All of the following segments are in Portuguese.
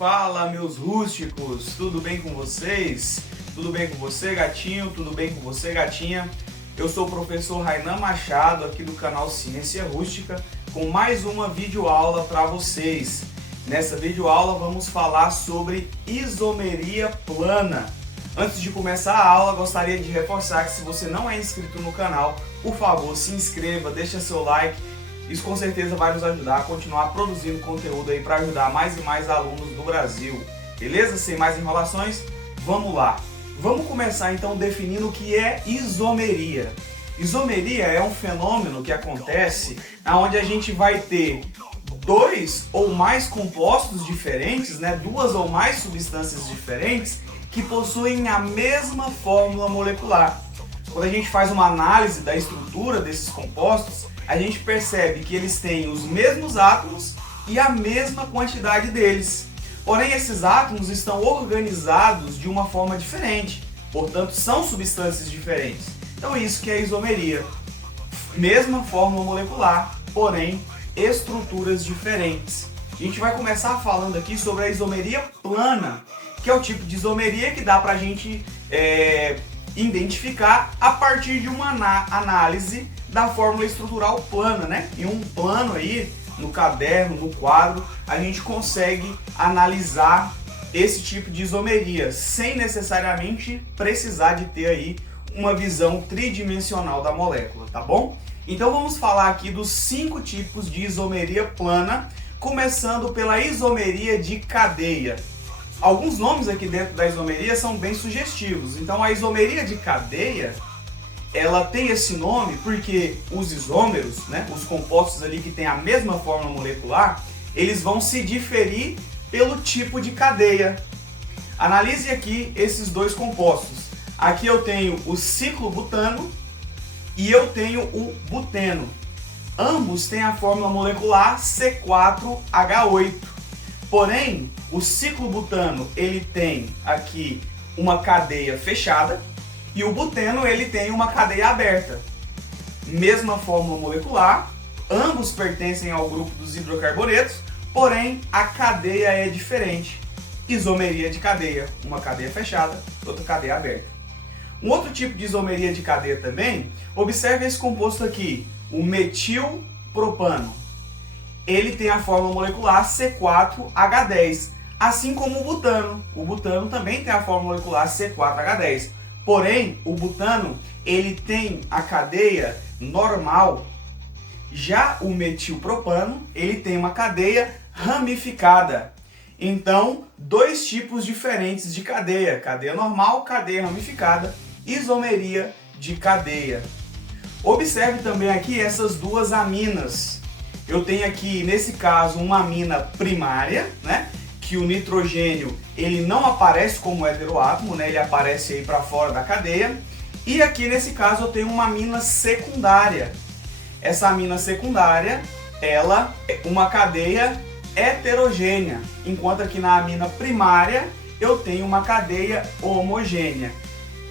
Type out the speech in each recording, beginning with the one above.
Fala, meus rústicos, tudo bem com vocês? Tudo bem com você, gatinho? Tudo bem com você, gatinha? Eu sou o professor Rainan Machado, aqui do canal Ciência Rústica, com mais uma videoaula para vocês. Nessa videoaula vamos falar sobre isomeria plana. Antes de começar a aula, gostaria de reforçar que se você não é inscrito no canal, por favor, se inscreva, deixa seu like. Isso com certeza vai nos ajudar a continuar produzindo conteúdo aí para ajudar mais e mais alunos do Brasil. Beleza? Sem mais enrolações, vamos lá. Vamos começar então definindo o que é isomeria. Isomeria é um fenômeno que acontece onde a gente vai ter dois ou mais compostos diferentes, duas ou mais substâncias diferentes que possuem a mesma fórmula molecular. Quando a gente faz uma análise da estrutura desses compostos, a gente percebe que eles têm os mesmos átomos e a mesma quantidade deles. Porém, esses átomos estão organizados de uma forma diferente, portanto, são substâncias diferentes. Então, isso que é isomeria. Mesma fórmula molecular, porém, estruturas diferentes. A gente vai começar falando aqui sobre a isomeria plana, que é o tipo de isomeria que dá para a gente identificar a partir de uma análise da fórmula estrutural plana, Em um plano aí, no caderno, no quadro, a gente consegue analisar esse tipo de isomeria, sem necessariamente precisar de ter aí uma visão tridimensional da molécula, tá bom? Então vamos falar aqui dos 5 tipos de isomeria plana, começando pela isomeria de cadeia. Alguns nomes aqui dentro da isomeria são bem sugestivos. Então a isomeria de cadeia, ela tem esse nome porque os isômeros, os compostos ali que têm a mesma fórmula molecular, eles vão se diferir pelo tipo de cadeia. Analise aqui esses dois compostos. Aqui eu tenho o ciclobutano e eu tenho o buteno. Ambos têm a fórmula molecular C4H8. Porém, o ciclobutano ele tem aqui uma cadeia fechada e o buteno ele tem uma cadeia aberta. Mesma fórmula molecular, ambos pertencem ao grupo dos hidrocarbonetos, porém a cadeia é diferente. Isomeria de cadeia, uma cadeia fechada, outra cadeia aberta. Um outro tipo de isomeria de cadeia também, observe esse composto aqui, o metilpropano. Ele tem a fórmula molecular C4H10, assim como o butano. O butano também tem a fórmula molecular C4H10. Porém, o butano ele tem a cadeia normal. Já o metilpropano ele tem uma cadeia ramificada. Então, dois tipos diferentes de cadeia: cadeia normal, cadeia ramificada, isomeria de cadeia. Observe também aqui essas duas aminas. Eu tenho aqui, nesse caso, uma amina primária, que o nitrogênio ele não aparece como heteroátomo, ele aparece aí para fora da cadeia. E aqui, nesse caso, eu tenho uma amina secundária. Essa amina secundária, ela é uma cadeia heterogênea, enquanto aqui na amina primária eu tenho uma cadeia homogênea.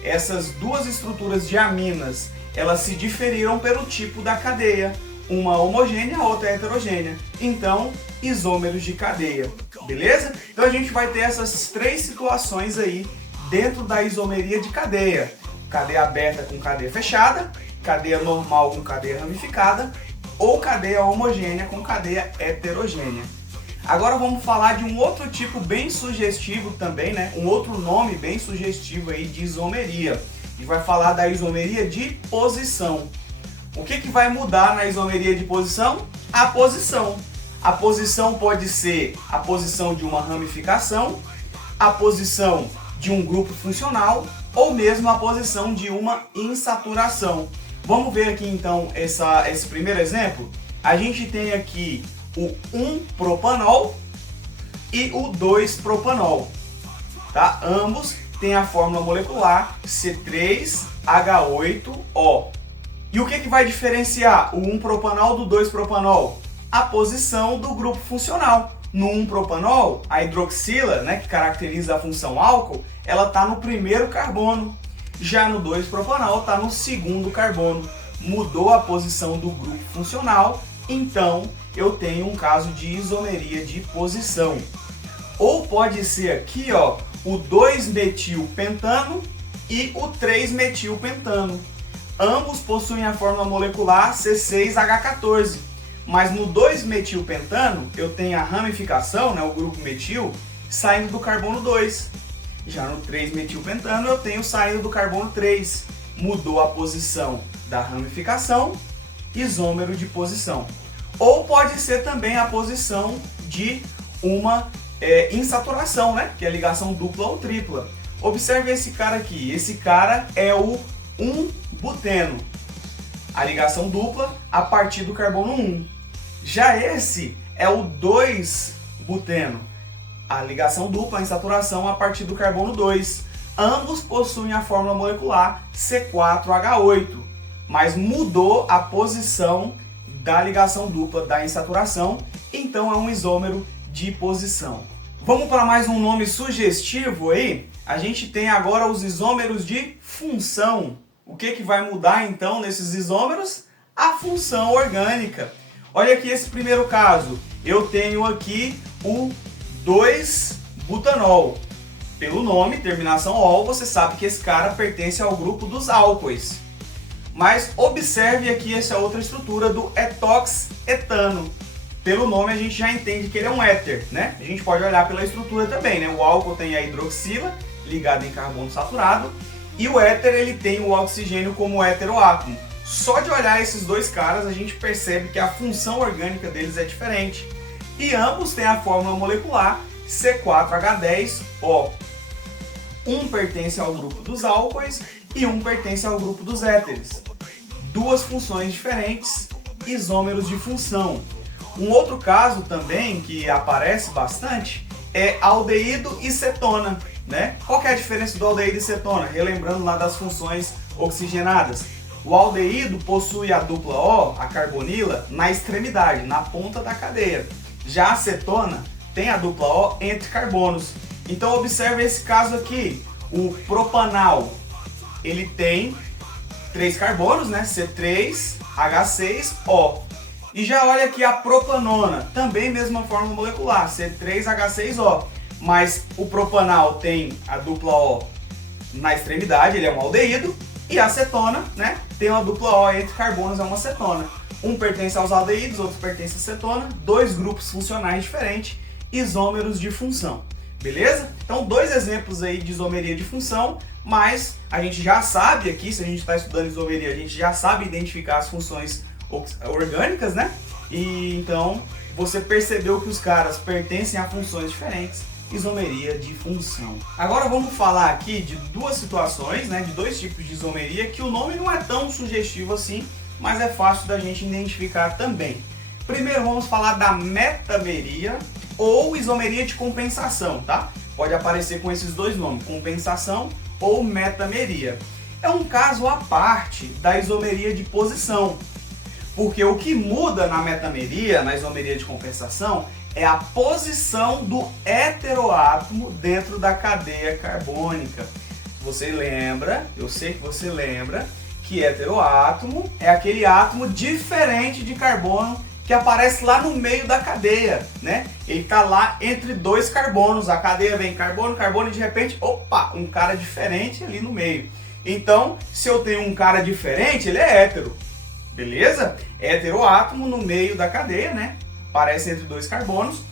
Essas duas estruturas de aminas, elas se diferiram pelo tipo da cadeia. Uma homogênea, a outra heterogênea. Então, isômeros de cadeia. Beleza? Então a gente vai ter essas 3 situações aí dentro da isomeria de cadeia. Cadeia aberta com cadeia fechada, cadeia normal com cadeia ramificada, ou cadeia homogênea com cadeia heterogênea. Agora vamos falar de um outro tipo bem sugestivo também, um outro nome bem sugestivo aí de isomeria. A gente vai falar da isomeria de posição. O que vai mudar na isomeria de posição? A posição. A posição pode ser a posição de uma ramificação, a posição de um grupo funcional ou mesmo a posição de uma insaturação. Vamos ver aqui então esse primeiro exemplo. A gente tem aqui o 1-propanol e o 2-propanol. Tá? Ambos têm a fórmula molecular C3H8O. E o que vai diferenciar o 1-propanol do 2-propanol? A posição do grupo funcional. No 1-propanol, a hidroxila, que caracteriza a função álcool, ela está no primeiro carbono. Já no 2-propanol está no segundo carbono. Mudou a posição do grupo funcional, então eu tenho um caso de isomeria de posição. Ou pode ser aqui, ó, o 2-metilpentano e o 3-metilpentano. Ambos possuem a fórmula molecular C6H14. Mas no 2-metilpentano eu tenho a ramificação, né, o grupo metil, saindo do carbono 2. Já no 3-metilpentano eu tenho saindo do carbono 3. Mudou a posição da ramificação, isômero de posição. Ou pode ser também a posição de uma insaturação, né? Que é a ligação dupla ou tripla. Observe esse cara aqui. Esse cara é o 1-buteno. A ligação dupla a partir do carbono 1. Já esse é o 2-buteno. A ligação dupla, a insaturação a partir do carbono 2. Ambos possuem a fórmula molecular C4H8, mas mudou a posição da ligação dupla da insaturação, então é um isômero de posição. Vamos para mais um nome sugestivo aí? A gente tem agora os isômeros de função. O que vai mudar então nesses isômeros? A função orgânica. Olha aqui esse primeiro caso. Eu tenho aqui o 2-butanol. Pelo nome, terminação ol, você sabe que esse cara pertence ao grupo dos álcoois. Mas observe aqui essa outra estrutura do etoxetano. Pelo nome a gente já entende que ele é um éter, né? A gente pode olhar pela estrutura também, né? O álcool tem a hidroxila ligada em carbono saturado e o éter ele tem o oxigênio como heteroátomo. Só de olhar esses dois caras a gente percebe que a função orgânica deles é diferente. E ambos têm a fórmula molecular C4H10O. Um pertence ao grupo dos álcoois e um pertence ao grupo dos éteres. Duas funções diferentes, isômeros de função. Um outro caso também que aparece bastante é aldeído e cetona, né? Qual que é a diferença do aldeído e cetona? Relembrando lá das funções oxigenadas. O aldeído possui a dupla O, a carbonila, na extremidade, na ponta da cadeia. Já a cetona tem a dupla O entre carbonos. Então observe esse caso aqui. O propanal, ele tem 3 carbonos, né? C3H6O. E já olha aqui a propanona, também mesma fórmula molecular, C3H6O. Mas o propanal tem a dupla O na extremidade, ele é um aldeído. E a cetona, né, tem uma dupla O entre carbonos, é uma cetona. Um pertence aos aldeídos, outro pertence à cetona. Dois grupos funcionais diferentes, isômeros de função. Beleza? Então, dois exemplos aí de isomeria de função, mas a gente já sabe aqui, se a gente está estudando isomeria, a gente já sabe identificar as funções orgânicas, né? E então, você percebeu que os caras pertencem a funções diferentes, isomeria de função. Agora vamos falar aqui de duas situações, né, de dois tipos de isomeria, que o nome não é tão sugestivo assim, mas é fácil da gente identificar também. Primeiro vamos falar da metameria ou isomeria de compensação, tá? Pode aparecer com esses dois nomes, compensação ou metameria. É um caso à parte da isomeria de posição, porque o que muda na metameria, na isomeria de compensação, é a posição do heteroátomo dentro da cadeia carbônica. Você lembra, eu sei que você lembra, que heteroátomo é aquele átomo diferente de carbono que aparece lá no meio da cadeia, né? Ele está lá entre dois carbonos, a cadeia vem carbono, carbono e de repente, opa, um cara diferente ali no meio. Então, se eu tenho um cara diferente, ele é hétero, beleza? Heteroátomo no meio da cadeia, né? Aparece entre dois carbonos.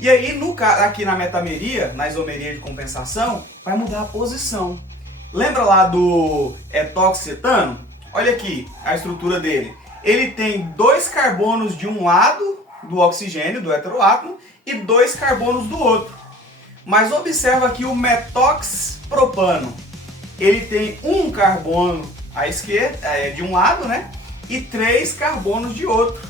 E aí, aqui na metameria, na isomeria de compensação, vai mudar a posição. Lembra lá do etoxetano? Olha aqui a estrutura dele. Ele tem 2 carbonos de um lado do oxigênio, do heteroátomo, e 2 carbonos do outro. Mas observa aqui o metoxpropano. Ele tem 1 carbono à esquerda, de um lado, né? E 3 carbonos de outro.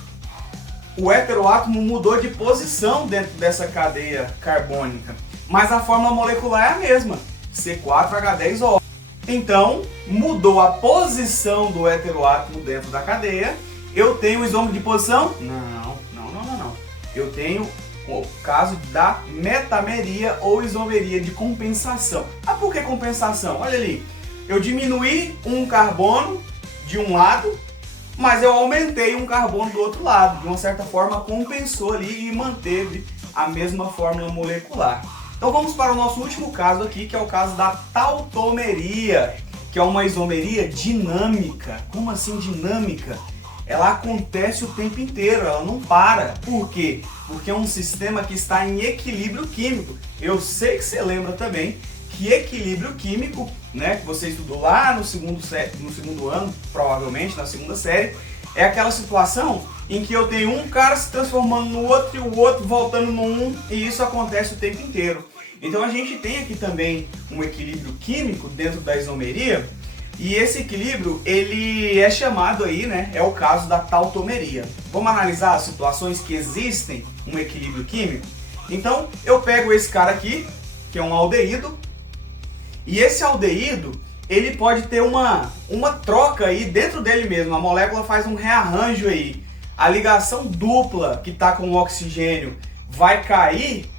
O heteroátomo mudou de posição dentro dessa cadeia carbônica, mas a fórmula molecular é a mesma, C4H10O. Então, mudou a posição do heteroátomo dentro da cadeia. Eu tenho o isômero de posição? Não. Eu tenho o caso da metameria ou isomeria de compensação. Ah, por que compensação? Olha ali, eu diminuí um carbono de um lado, mas eu aumentei um carbono do outro lado. De uma certa forma, compensou ali e manteve a mesma fórmula molecular. Então vamos para o nosso último caso aqui, que é o caso da tautomeria, que é uma isomeria dinâmica. Como assim dinâmica? Ela acontece o tempo inteiro, ela não para. Por quê? Porque é um sistema que está em equilíbrio químico. Eu sei que você lembra também que equilíbrio químico, né, que você estudou lá no segundo ano, provavelmente, na segunda série, é aquela situação em que eu tenho um cara se transformando no outro e o outro voltando no um, e isso acontece o tempo inteiro. Então a gente tem aqui também um equilíbrio químico dentro da isomeria, e esse equilíbrio ele é chamado aí, né, é o caso da tautomeria. Vamos analisar as situações que existem um equilíbrio químico? Então eu pego esse cara aqui, que é um aldeído, e esse aldeído ele pode ter uma troca aí dentro dele mesmo, a molécula faz um rearranjo aí. A ligação dupla que está com o oxigênio vai cair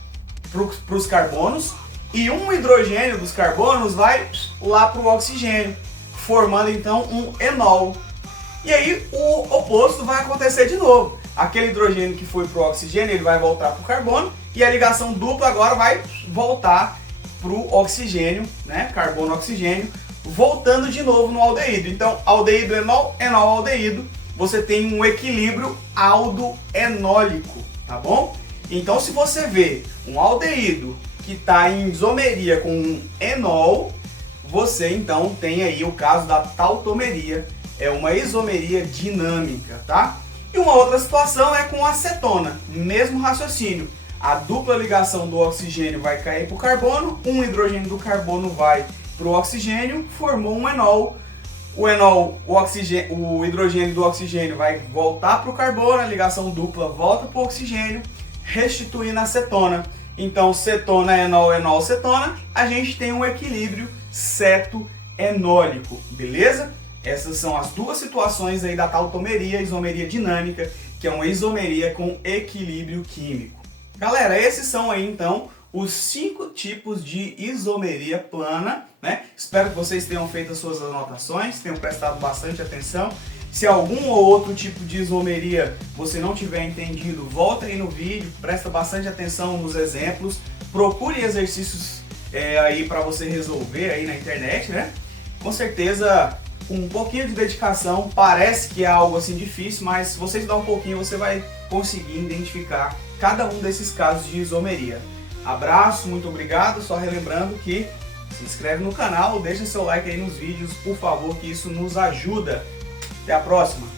para os carbonos e um hidrogênio dos carbonos vai lá para o oxigênio, formando então um enol. E aí o oposto vai acontecer de novo. Aquele hidrogênio que foi para o oxigênio ele vai voltar para o carbono e a ligação dupla agora vai voltar para o oxigênio, né? Carbono-oxigênio, voltando de novo no aldeído. Então aldeído, enol, enol, aldeído. Você tem um equilíbrio aldoenólico, tá bom? Então se você vê um aldeído que está em isomeria com um enol, você então tem aí o caso da tautomeria, é uma isomeria dinâmica, tá? E uma outra situação é com acetona, mesmo raciocínio. A dupla ligação do oxigênio vai cair para o carbono, um hidrogênio do carbono vai para o oxigênio, formou um enol. O enol, o hidrogênio do oxigênio vai voltar para o carbono, a ligação dupla volta para o oxigênio, restituindo a cetona. Então, cetona, enol, enol, cetona, a gente tem um equilíbrio cetoenólico, beleza? Essas são as duas situações aí da tautomeria, isomeria dinâmica, que é uma isomeria com equilíbrio químico. Galera, esses são aí então os 5 tipos de isomeria plana, né? Espero que vocês tenham feito as suas anotações, tenham prestado bastante atenção. Se algum ou outro tipo de isomeria você não tiver entendido, volta aí no vídeo, presta bastante atenção nos exemplos, procure exercícios aí para você resolver aí na internet, né? Com certeza, com um pouquinho de dedicação, parece que é algo assim difícil, mas se você estudar um pouquinho, você vai conseguir identificar cada um desses casos de isomeria. Abraço, muito obrigado, só relembrando que se inscreve no canal, deixa seu like aí nos vídeos, por favor, que isso nos ajuda. Até a próxima!